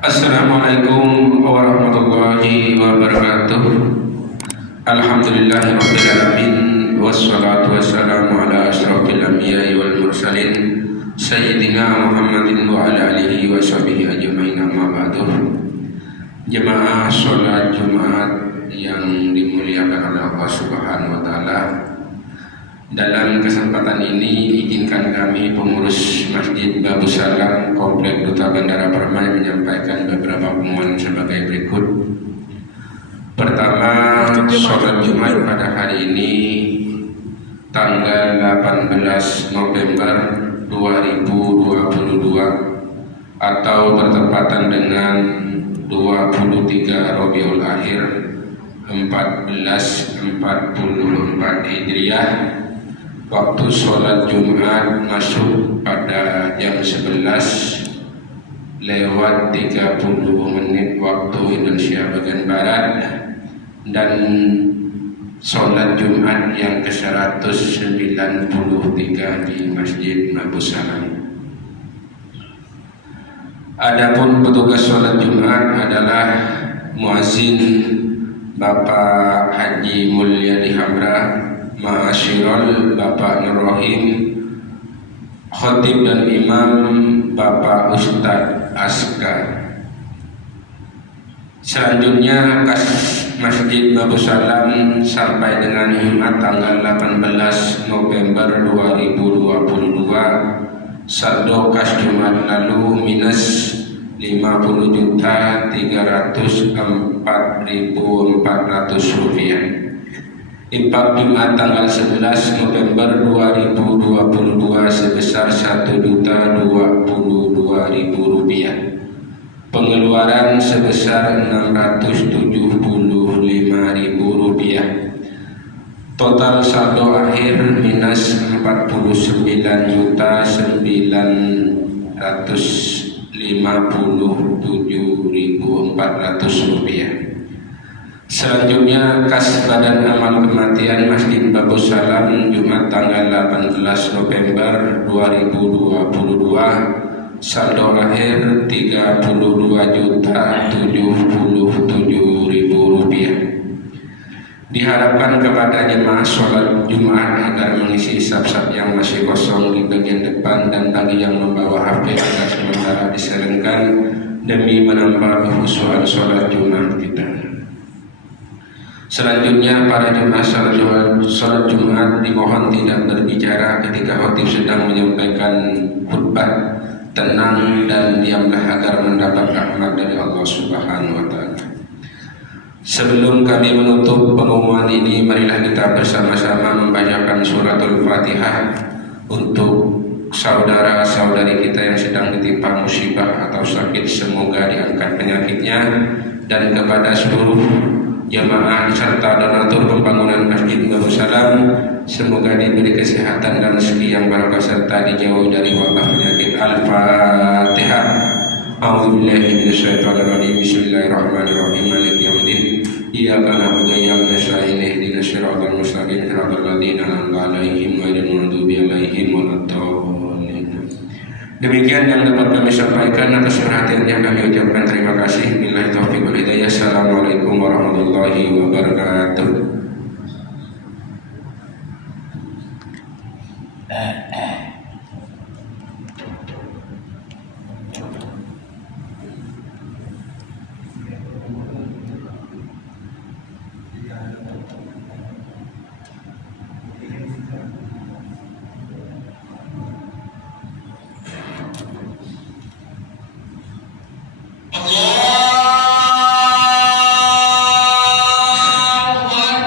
Assalamualaikum warahmatullahi wabarakatuh. Alhamdulillahirabbil alamin wassalatu wassalamu ala asyrafil anbiya'i wal mursalin sayyidina Muhammadin wa ala alihi wa sahbihi ajmain, amma ba'du. Jemaah salat Jumat yang dimuliakan oleh Allah Subhanahu wa taala, dalam kesempatan ini izinkan kami pengurus Masjid Babu Salam Komplek Duta Bandara Permai menyampaikan beberapa pengumuman sebagai berikut. Pertama, sholat Jumat pada hari ini tanggal 18 November 2022 atau bertepatan dengan 23 Rabiul Akhir 1444 Hijriah. Waktu sholat Jumat masuk pada jam 11 lewat 30 menit waktu Indonesia bagian Barat, dan sholat Jumat yang ke-193 di Masjid Babu Salam. Adapun petugas sholat Jumat adalah muazin Bapak Haji Mulyadi Hamra, Ma'asyiral Bapak Nur Rahim, khotib dan imam Bapak Ustadz Askar. Selanjutnya Masjid Babu Salam sampai dengan Jumat tanggal 18 November 2022 saldo kas Jumat lalu minus 50.304.400 rupiah. Infak Jumat tanggal 11 November 2022 sebesar 1.022.000 rupiah. Pengeluaran sebesar 675.000 rupiah. Total saldo akhir minus 49.957.400 rupiah. Selanjutnya kas Badan Amal Kematian Masjid Babu Salam Jumat tanggal 18 November 2022 saldo akhir 32.077.000 rupiah. Diharapkan kepada jemaah sholat Jumat agar mengisi saf-saf yang masih kosong di bagian depan, dan bagi yang membawa HP agar sementara diselenggarakan demi menambah kekhusyuan sholat Jumat kita. Selanjutnya para jemaah sholat Jumat dimohon tidak berbicara ketika khotib sedang menyampaikan khutbah. Tenang dan diamlah agar mendapat rahmat dari Allah Subhanahu wa taala. Sebelum kami menutup pengumuman ini, marilah kita bersama-sama membacakan suratul Fatihah untuk saudara-saudari kita yang sedang ditimpa musibah atau sakit, semoga diangkat penyakitnya, dan kepada seluruh jamaah serta donatur pembangunan Masjid Babu Salam, semoga diberi kesehatan dan rezeki yang barokah serta dijauhi dari wabah penyakit. Al-Fatihah. A'udzubillahi minasyaitonir rajim. Bismillahirrahmanirrahim. Maliki yaumiddin. Iyyaka na'budu wa iyyaka nasta'in. Ihdinas siratal mustaqim. Siratal ladzina an'amta 'alaihim ghairil maghdubi 'alaihim waladdallin. Demikian yang dapat kami sampaikan. Atas perhatiannya kami ucapkan terima kasih. Billahi taufiq wal hidayah. Assalamualaikum warahmatullahi wabarakatuh. Allahu Akbar.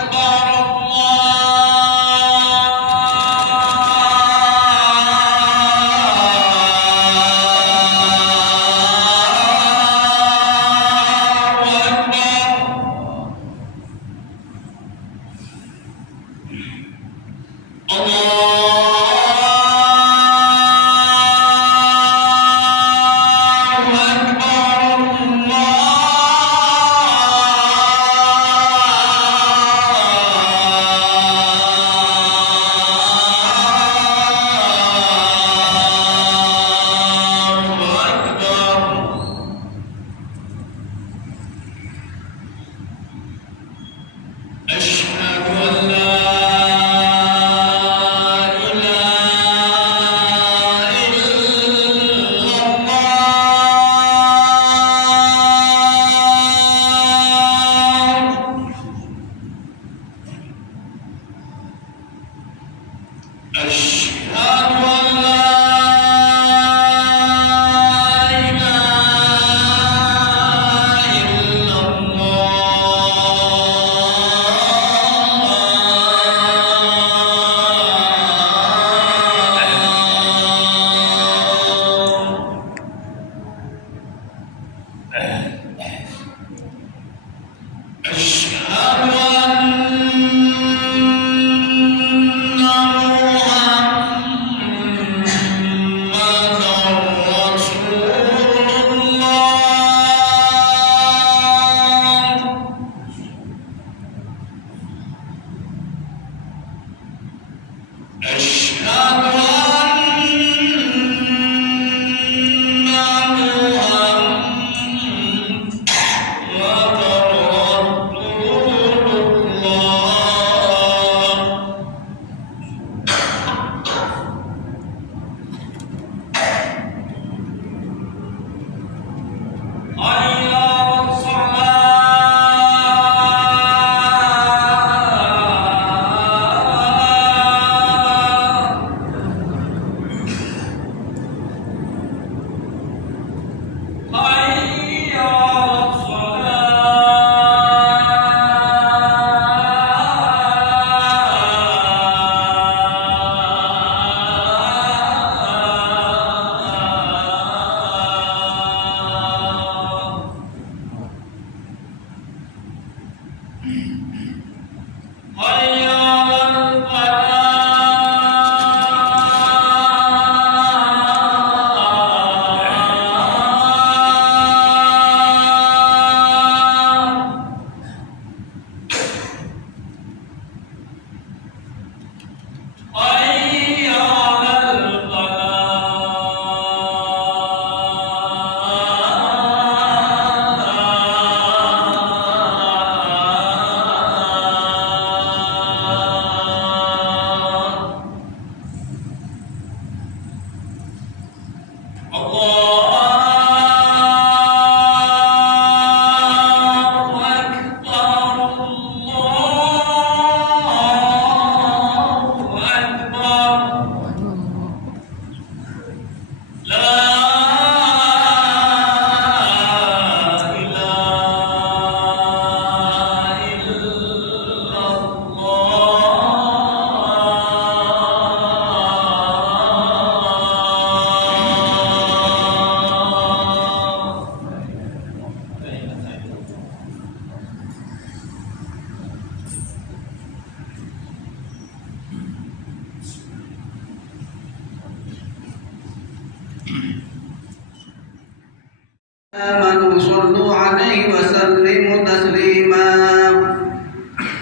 آمنوا صلوا عليه وسلموا تسليما.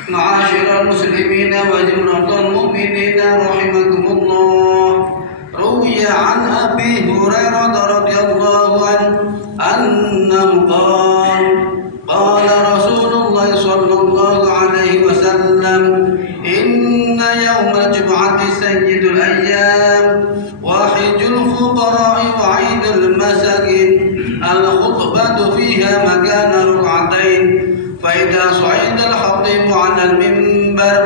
معاشر المسلمين وجمرة المؤمنين رحمكم الله، روي عن أبي هريرة رضي الله عنه أنه قال: قال رسول الله صلى الله عليه وسلم: إن يوم الجمعة سيد الأيام وحج الفقراء وعيد المساكين، الخطبة فيها مكان ركعتين، فإذا صعد الخطيب على المنبر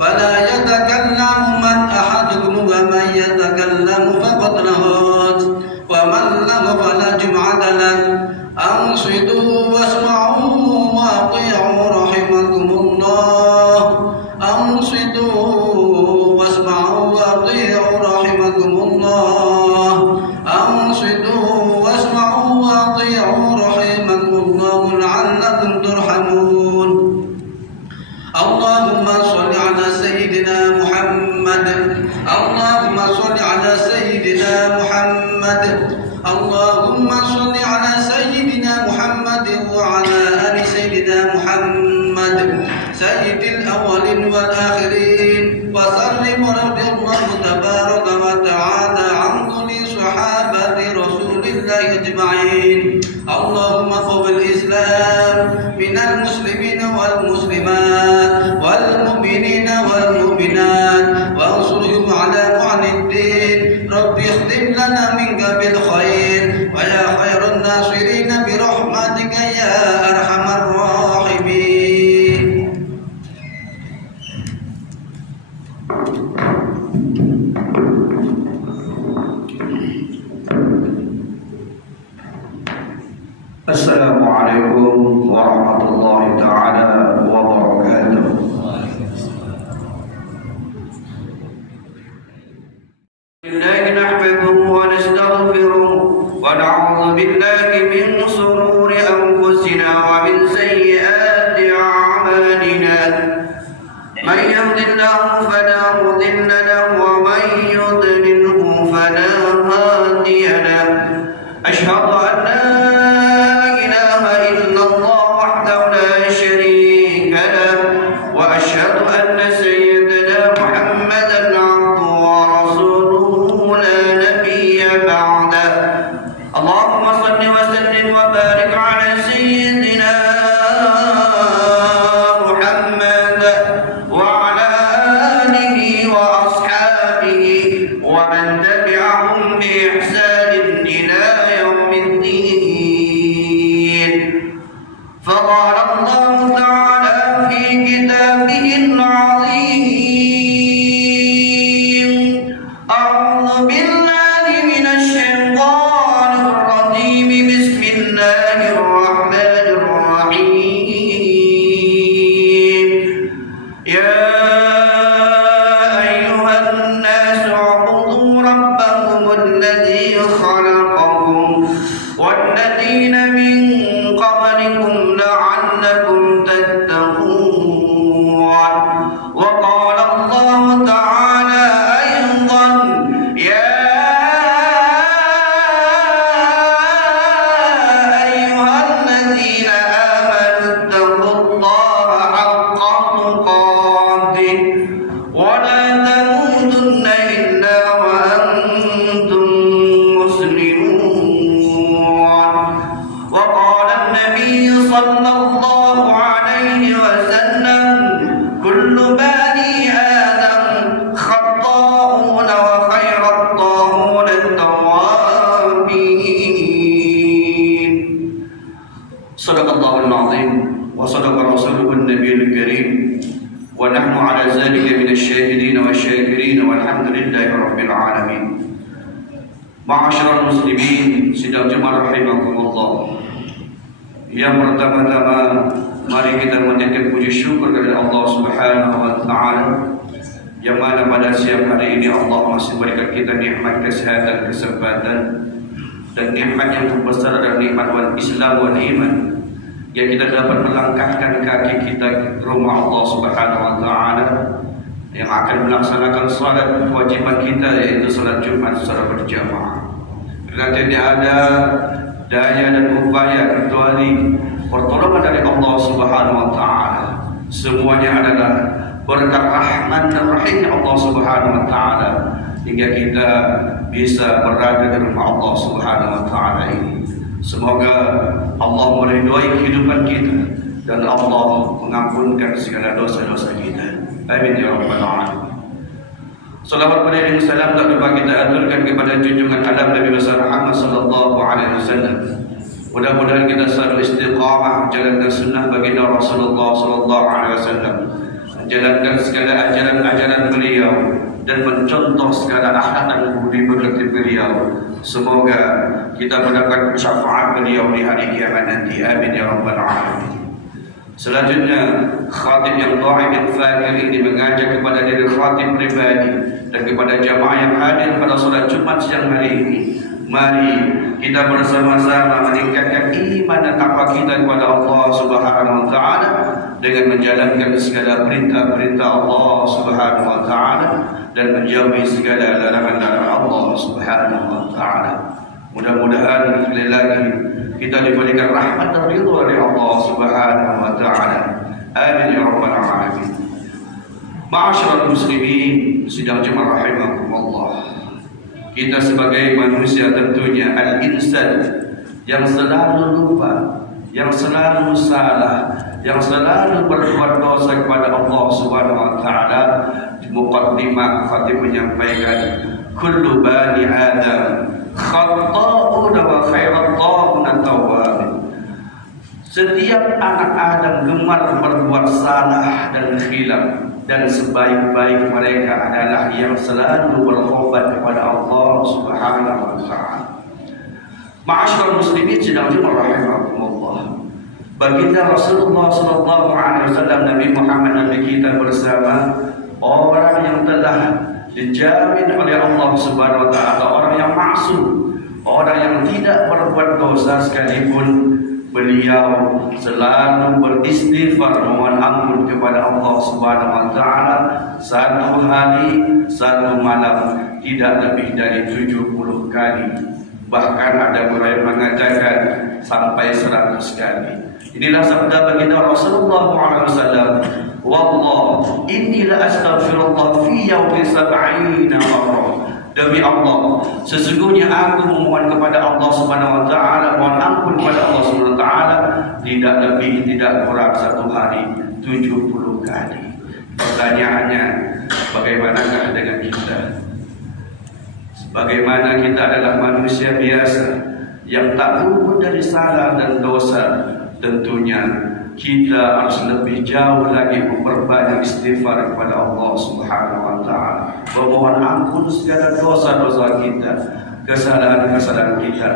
فلا يتكلم من أحدكم، ومن يتكلم فقد لغط، ومن لغى فلا جمعة له. أنصتوا واسمعوا وأطيعوا رحمكم الله. أنصتوا واسمعوا وأطيعوا رحمكم الله. أنصتوا واسمعوا وأطيعوا رحمكم الله لعلكم ترحمون. اللهم صل على سيدنا محمد. اللهم صل على سيدنا محمد. اللهم صل على سيدنا محمد وعلى آل سيدنا محمد سيد الأولين والآخرين، وسلم رضي الله تبارك وتعالى عن كل صحابة رسول الله أجمعين. اللهم قو الإسلام من المسلمين والمسلمات والمؤمنين والمؤمنات، وانصرهم على معاندين. رب اختم لنا منك بالخير، ويا خير الناصرين برحمتك يا أرحم الراحمين. Assalamualaikum warahmatullahi ta'ala wabarakatuh. Bismillahirrahmanirrahim. Nahmaduhu wa nastaghfiruh wa na'udzu billahi min shururi anfusina wa min sayyiati a'malina. Man yahdihillahu fala mudilla lahu wa man yudlilhu fala hadiya lahu. Asyhadu an la ولا تموتن إلا وأنتم مسلمون. Ma'asyiral muslimin sidang jemaah rahimakumullah. Yang pertama-tama mari kita menjadikan puji syukur kepada Allah Subhanahu wa taala yang mana pada siang hari ini Allah masih berikan kita nikmat kesehatan, kesempatan dan nikmat yang terbesar adalah nikmat wal Islam wal iman, yang kita dapat melangkahkan kaki kita ke rumah Allah Subhanahu wa taala yang akan melaksanakan salat kewajiban kita, yaitu salat Jumat secara berjamaah. Karena tidak ada daya dan upaya kecuali pertolongan dari Allah Subhanahu wa taala. Semuanya adalah berkat rahman dan rahimnya Allah Subhanahu wa taala hingga kita bisa berada di rumah Allah Subhanahu wa taala ini. Semoga Allah meridhai kehidupan kita dan Allah mengampunkan segala dosa-dosa kita. Amin ya rabbal alamin. Salawat dan salam tak lupa kita aturkan kepada junjungan alam Nabi besar Muhammad sallallahu alaihi wasallam. Mudah-mudahan kita selalu istiqamah jalankan sunnah baginda Rasulullah sallallahu alaihi wasallam, menjalankan segala ajaran-ajaran beliau dan mencontoh segala akhlak dan budi pekerti beliau. Semoga kita mendapat syafaat beliau di hari kiamat nanti. Amin ya rabbal alamin. Selanjutnya, khatib yang dhaif yang fakir ini mengajak kepada diri khatib pribadi dan kepada jamaah yang hadir pada salat Jumat siang hari ini. Mari kita bersama-sama meningkatkan iman dan takwa kita kepada Allah Subhanahu wa taala dengan menjalankan segala perintah-perintah Allah Subhanahu wa taala dan menjauhi segala larangan-larangan Allah Subhanahu wa taala. Mudah-mudahan sekali lagi kita diberikan rahmat dan ridha dari Allah Subhanahu wa taala. Amin ya rabbal alamin. Ma'asyiral muslimin sidang jemaah rahimakumullah. Kita sebagai manusia tentunya al-insan yang selalu lupa, yang selalu salah, yang selalu berbuat dosa kepada Allah Subhanahu wa taala. Di muqaddimah khatib menyampaikan kullu bani adam khata'un wa khairat tawwabin. Setiap anak Adam gemar berbuat salah dan khilaf, dan sebaik-baik mereka adalah yang selalu bertobat kepada Allah Subhanahu wa taala. Ma'asyiral muslimin sidang jemaah rahimakumullah. Baginda Rasulullah sallallahu alaihi wasallam, Nabi Muhammad nabi kita bersama, orang yang telah dijamin oleh Allah Subhanahu wa taala, orang yang maksum, orang yang tidak berbuat dosa sekalipun, beliau selalu beristighfar mohon ampun kepada Allah Subhanahu wa taala satu hari satu malam tidak lebih dari 70 kali. Bahkan ada yang mengatakan sampai 100 kali. Inilah sabda baginda Rasulullah SAW. Wallah inni la astaghfirullah fi yawmi 70 marrah. Demi Allah, sesungguhnya aku memohon kepada Allah Subhanahu wa taala, mohon ampun kepada Allah Subhanahu wa taala tidak lebih tidak kurang satu hari 70 kali. Pertanyaannya, bagaimanakah dengan kita? Bagaimana kita adalah manusia biasa yang tak luput dari salah dan dosa? Tentunya kita harus lebih jauh lagi memperbanyak istighfar kepada Allah Subhanahu wa taala, memohon ampun segala dosa-dosa kita, kesalahan-kesalahan kita,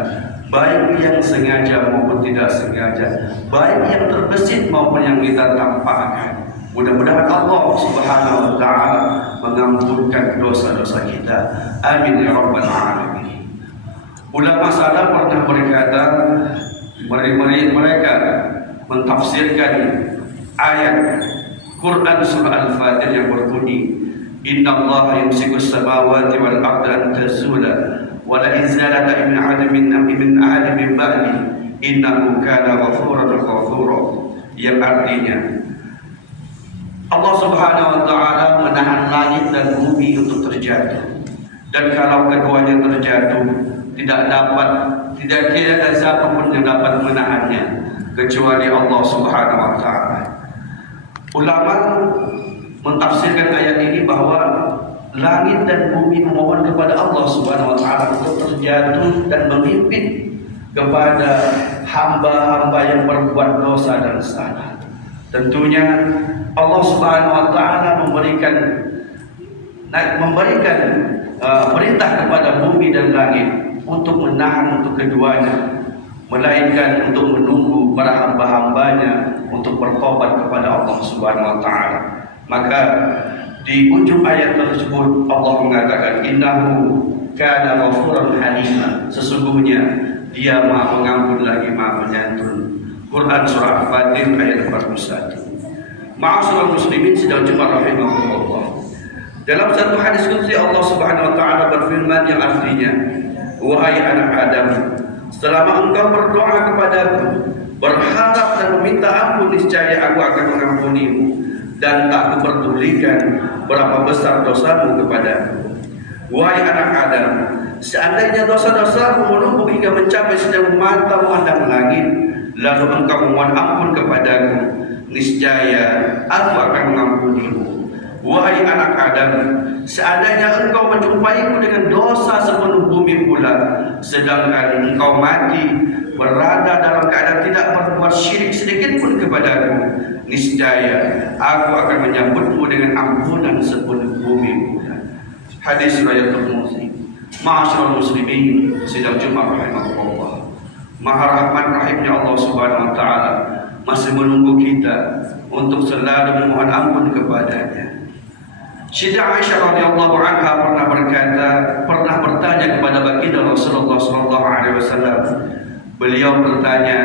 baik yang sengaja maupun tidak sengaja, baik yang terbesit maupun yang kita tampakkan. Mudah-mudahan Allah Subhanahu wa taala mengampunkan dosa-dosa kita. Amin ya rabbal alamin. Ulama salaf pernah berkata, mereka mentafsirkan ayat Quran surah Al-Fatih yang berbunyi innallaha yumsikus samawati wal arda an tazula wa la in zalata min ahadin min ba'di innahu kana ghafuran ghafura, yang artinya Allah Subhanahu wa taala menahan langit dan bumi untuk terjatuh, dan kalau keduanya terjatuh tidak ada siapapun yang dapat menahannya kecuali Allah Subhanahu wa taala. Ulama mentafsirkan ayat ini bahwa langit dan bumi memohon kepada Allah Subhanahu wa taala untuk terjatuh dan memimpin kepada hamba-hamba yang berbuat dosa dan salah. Tentunya Allah Subhanahu wa taala memberikan perintah kepada bumi dan langit untuk menahan untuk keduanya, melainkan untuk menunggu para hamba-hambanya untuk bertobat kepada Allah Subhanahu wa taala. Maka di ujung ayat tersebut Allah mengatakan innahu kana ghafuran halima, sesungguhnya Dia Maha Pengampun lagi Maha Penyantun. Quran surah Fatir ayat 41. Ma'asyiral muslimin sidang Jumat rahimahumullah. Dalam satu hadis qudsi Allah Subhanahu wa taala berfirman yang artinya, wahai anak Adam, selama engkau berdoa kepadaku, berharap dan meminta ampun, niscaya aku akan mengampunimu dan tak kuperdulikan berapa besar dosamu kepadaku. Wahai anak Adam, seandainya dosa-dosamu menumpuk hingga mencapai sejauh mata memandang langit, lalu engkau memohon ampun kepadaku, niscaya aku akan mengampunimu. Wahai anak Adam, seandainya engkau menjumpaiku dengan dosa sepenuh bumi pula, sedangkan engkau mati berada dalam keadaan tidak berbuat syirik sedikit pun kepadaku, niscaya aku akan menyambutmu dengan ampunan sepenuh bumi pula. Hadis riwayat Muslim. Ma'asyiral muslimin sidang Jumat rahimahullah. Maha Rahman Rahimnya Allah Subhanahu wa taala masih menunggu kita untuk selalu memohon ampun kepadanya. Syidah Aisyah radhiyallahu anha pernah bertanya kepada baginda Rasulullah sallallahu alaihi wasallam. Beliau bertanya,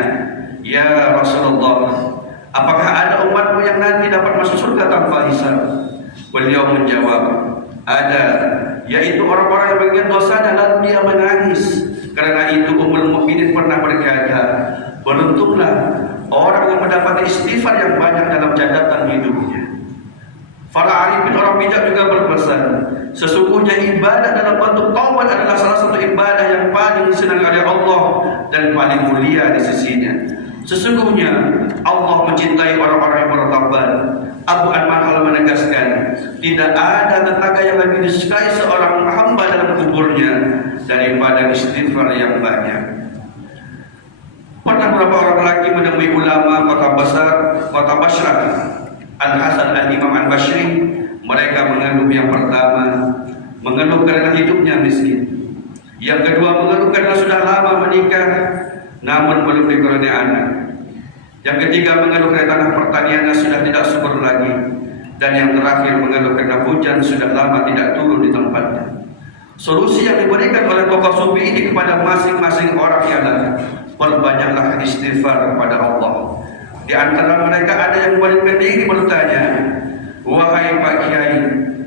"Ya Rasulullah, apakah ada umatmu yang nanti dapat masuk surga tanpa hisab?" Beliau menjawab, "Ada, yaitu orang-orang yang bagian dosanya lalu dia menangis." Karena itu Ummul Mukminin pernah berkata, "Beruntunglah orang yang mendapat istighfar yang banyak dalam catatan hidupnya." Para arifin orang bijak juga berpesan, sesungguhnya ibadah dalam bentuk taubat adalah salah satu ibadah yang paling disenangi oleh Allah dan paling mulia di sisinya. Sesungguhnya Allah mencintai orang-orang yang bertaubat. Abu An-Manhal menegaskan, tidak ada tenaga yang lebih disukai seorang hamba dalam kuburnya daripada istighfar yang banyak. Pernah beberapa orang lagi menemui ulama kota Basrah, Al-Hasan Al-Imam Al-Bashri. Mereka mengeluh, yang pertama mengeluh karena hidupnya miskin, yang kedua mengeluh karena sudah lama menikah namun belum dikaruniai anak, yang ketiga mengeluh karena tanah pertaniannya sudah tidak subur lagi, dan yang terakhir mengeluh karena hujan sudah lama tidak turun di tempatnya. Solusi yang diberikan oleh tokoh sufi ini kepada masing-masing orang ialah perbanyaklah istighfar kepada Allah. Di antara mereka ada yang beranikan diri bertanya, "Wahai Pak Kiai,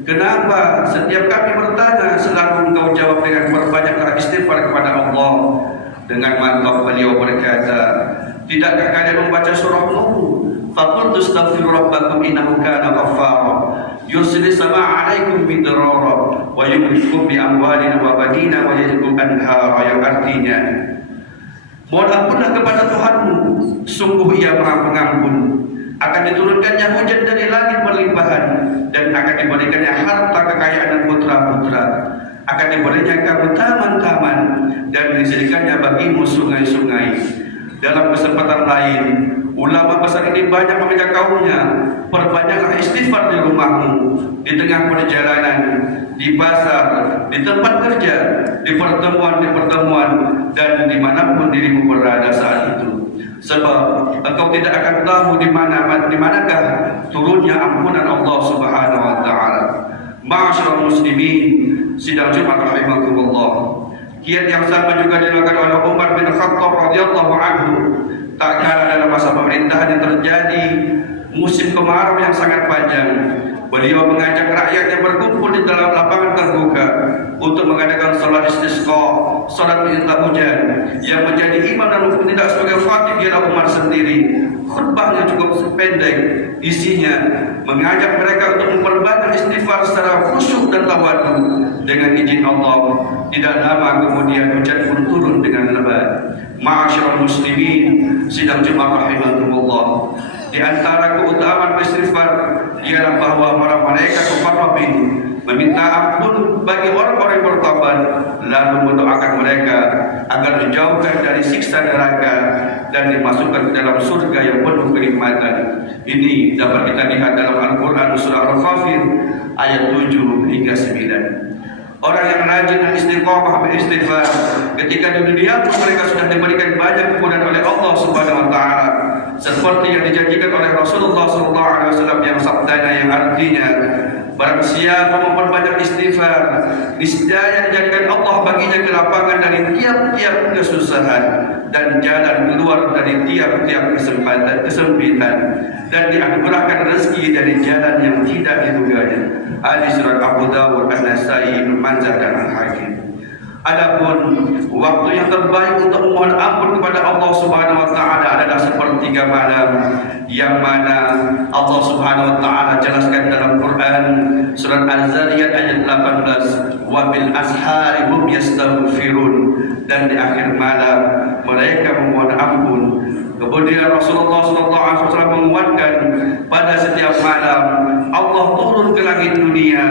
kenapa setiap kami bertanya selalu engkau jawab dengan perbanyaklah istighfar kepada Allah?" Dengan mantap beliau berkata, "Tidakkah kalian membaca surah Nuh? Faqultu astaghfiru rabbakum innahu kana ghaffara yursilis samaa'a 'alaikum midrara wa yumdidukum bi amwalin wa banina wa yaj'alukum anhara," yang artinya, mohon ampunlah kepada Tuhanmu, sungguh Ia Maha Pengampun. Akan diturunkannya hujan dari langit berlimpahan, dan akan diberikannya harta kekayaan dan putra-putra. Akan diberinya kamu taman-taman, dan disediakannya bagimu sungai-sungai. Dalam kesempatan lain, ulama besar ini banyak meminta kaumnya, perbanyaklah istighfar di rumahmu, di tengah perjalanan, di pasar, di tempat kerja, di pertemuan, dan dimanapun dirimu berada saat itu. Sebab engkau tidak akan tahu di manakah turunnya ampunan Allah Subhanahu wa taala. Ma'asyiral muslimin sidang Jumat rahimakumullah. Kiat yang sama juga dilakukan oleh Umar bin Khattab radhiyallahu anhu. Tak kala dalam masa pemerintahan yang terjadi musim kemarau yang sangat panjang, beliau mengajak rakyatnya berkumpul di dalam lapangan terbuka untuk mengadakan salat istisqa, salat minta hujan. Yang menjadi imam dan tidak sebagai khatib ialah Umar sendiri. Khutbahnya cukup pendek, isinya mengajak mereka untuk memperbanyak istighfar secara khusyuk dan tawadhu. Dengan izin Allah, tidak lama kemudian hujan pun turun dengan lebat. Ma'asyiral muslimin sidang Jumat rahimakumullah. Di antara keutamaan istighfar ialah bahwa para malaikat muqarrabin meminta ampun bagi orang-orang yang bertaubat, lalu mendoakan mereka agar dijauhkan dari siksa neraka dan dimasukkan ke dalam surga yang penuh kenikmatan. Ini dapat kita lihat dalam Al-Quran surah Al-Ghafir ayat 7 hingga 9. orang yang rajin dan istiqomah beristighfar. Ketika di dunia pun mereka sudah diberikan banyak kemudahan oleh Allah Subhanahu wa taala, seperti yang dijanjikan oleh Rasulullah SAW yang sabdanya yang artinya, barang siapa memperbanyak istighfar, niscaya dijadikan Allah baginya kelapangan dari tiap-tiap kesusahan dan jalan keluar dari tiap-tiap kesempitan, dan dianugerahkan rezeki dari jalan yang tidak diduganya. Hadis surat Abu Dawud, An-Nasai, Ibnu Majah dan Al-Hakim. Adapun waktu yang terbaik untuk memohon ampun kepada Allah Subhanahu wa taala adalah sepertiga malam, yang mana Allah Subhanahu wa taala jelaskan dalam Quran surat Az-Zariyat ayat 18, wa bil ashari hum yastaghfirun, dan di akhir malam mereka memohon ampun. Kemudian Rasulullah SAW menguatkan, pada setiap malam Allah turun ke langit dunia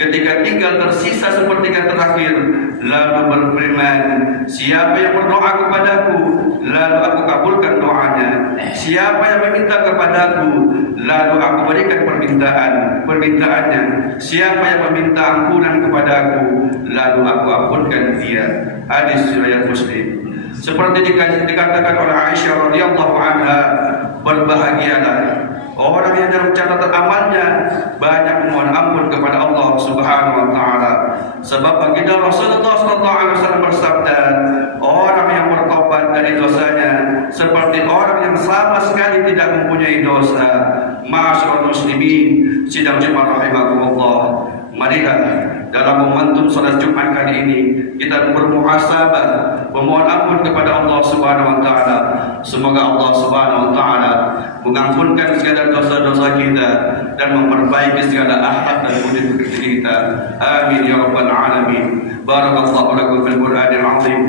ketika tinggal tersisa sepertiga terakhir, lalu berfirman, siapa yang berdoa kepadaku, lalu aku kabulkan doanya. Siapa yang meminta kepadaku, lalu aku berikan permintaannya. Siapa yang meminta ampunan kepadaku, lalu aku ampunkan dia. Hadis riwayat Muslim. Seperti dikatakan oleh Aisyah radhiyallahu anha, berbahagialah orang yang dalam catatan amalnya banyak memohon ampun kepada Allah Subhanahu wa taala. Sebab baginda Rasulullah SAW bersabda, orang yang bertobat dari dosanya seperti orang yang sama sekali tidak mempunyai dosa. Ma'asyiral muslimin, sidang jemaah rahimakumullah, marilah dalam momentum salat Jumat kali ini kita bermuhasabah, memohon ampun kepada Allah Subhanahu wa taala. Semoga Allah Subhanahu wa taala mengampunkan segala dosa-dosa kita dan memperbaiki segala akhlak dan budi pekerti kita. Amin ya rabbal alamin. Barakallahu lakum fil Qur'anil azim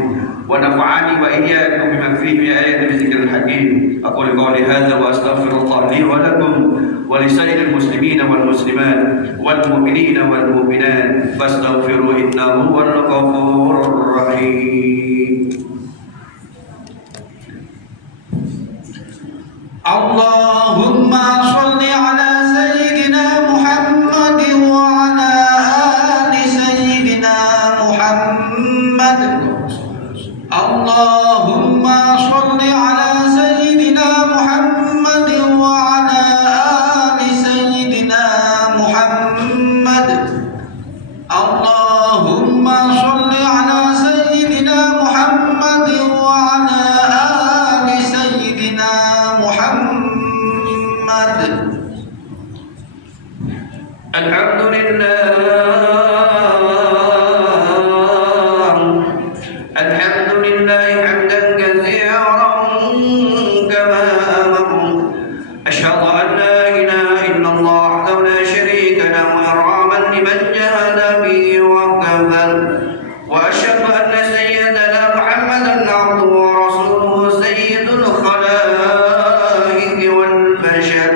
wa nafa'ani wa iyyakum bima fihi min ayatin dzikril hakim. Aqulu qawli hadza wa astaghfirullah li wa lakum wa li sa'iril muslimin wal muslimat wal mu'minin wal mu'minat fastaghfiru innahu huwal ghafurur rahim. Allahumma sholli ala sayyidina Muhammad wa ala ali sayyidina Muhammad. Allahumma sholli ala sayyidina Muhammad wa ala ali sayyidina Muhammad. Allahumma sholli ala sayyidina Muhammad wa ala ali sayyidina Muhammad. Alhamdulillah hamdan katsiran kama amar. Asyhadu an la ilaha illallah wahdahu la syarika lahu iraman liman jahada bihi wa kafar. Wa asyhadu anna sayyidana Muhammadan abduhu wa rasuluhu sayyidul khalaiq wal bashar.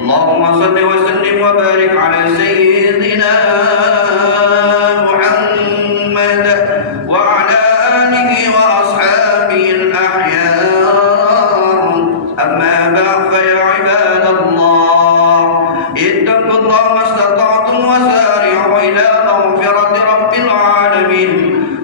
Allahumma shalli wa sallim wa barik ala sayyidina Muhammad wa ala alihi wa ashabihi al-ahyar. Amma ba'd, fa ya ibadallah, ittaqullaha mastata'tum wa sari'u ila maghfirati rabbil alamin.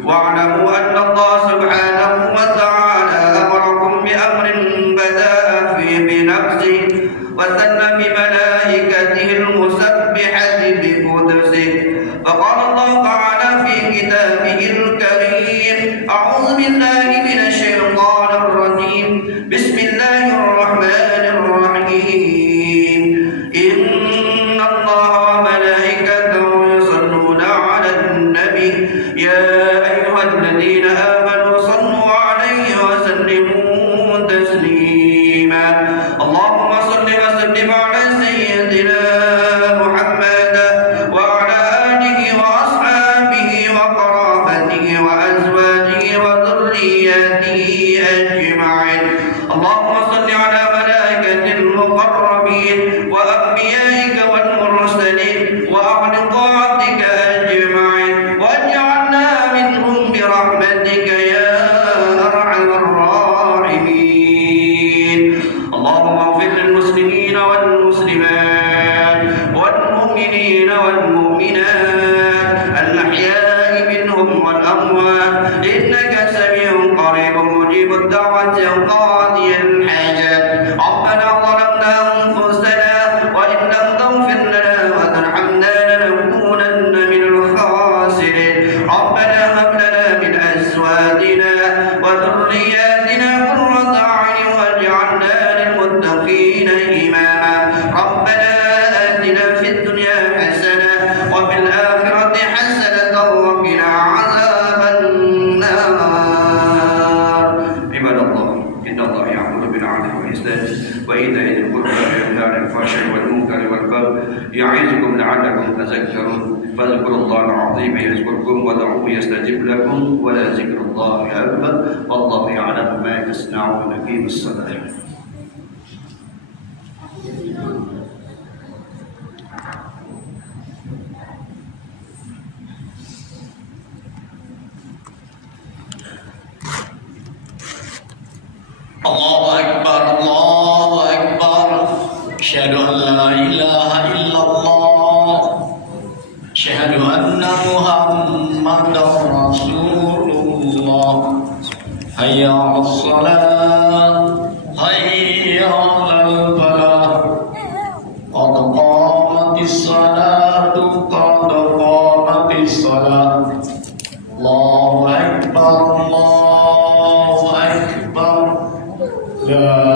Wa'lamu anna Allah subhanahu wa ta'ala amarakum bi amrin bada'a fi bi nafsihi wa sanna bi malaikatihi al-musabbihati bi qudsihi. فقال الله تعالى في كتابه الكريم: أعوذ بالله من الشيطان الرجيم، بسم الله الرحمن الرحيم. إن الله وملائكته يصلون على النبي يا أيها الذين آمنوا صلوا عليه وسلموا تسليما. اللهم صل وسلم على سيدنا محمد وعلى آله وأصحابه وقرابته وأزواجه وذريته أجمعين. اللهم صل على ملائكة المقربين وأنبيائك والمرسلين وأهل طاعتك أجمعين، واجعلنا منهم برحمتك يا أرحم الراحمين. اللهم اغفر للمسلمين والمسلمات والمؤمنين والمؤمنات الأحياء إنك سميع قريب مجيب الدعوة وقاضي الحاجات ربنا ظلمنا أنفسنا وإن لم تغفر لنا وترحمنا لنكونن من الخاسرين ربنا هب لنا من أزواجنا وذرياتنا قرة أعين واجعلنا للمتقين إماما ربنا آتنا في الدنيا حسنة وفي الآخرة حسنة وقنا عذاب النار عباد الله إن الله يأمر بالعدل والإحسان وإيتاء ذي القربى وينهى عن الفحشاء والمنكر والبغي يعظكم لعلكم تذكرون فاذكروا الله العظيم يذكركم ودعوه يستجب لكم ولذكر الله أكبر والله يعلم ما تصنعون في الصلاة. الله أكبر الله أكبر أشهد أن لا إله إلا الله أشهد أن محمدا رسول الله حي على الصلاة حي على الفلاح قد قامت الصلاة قد قامت الصلاة الله أكبر الله أكبر لا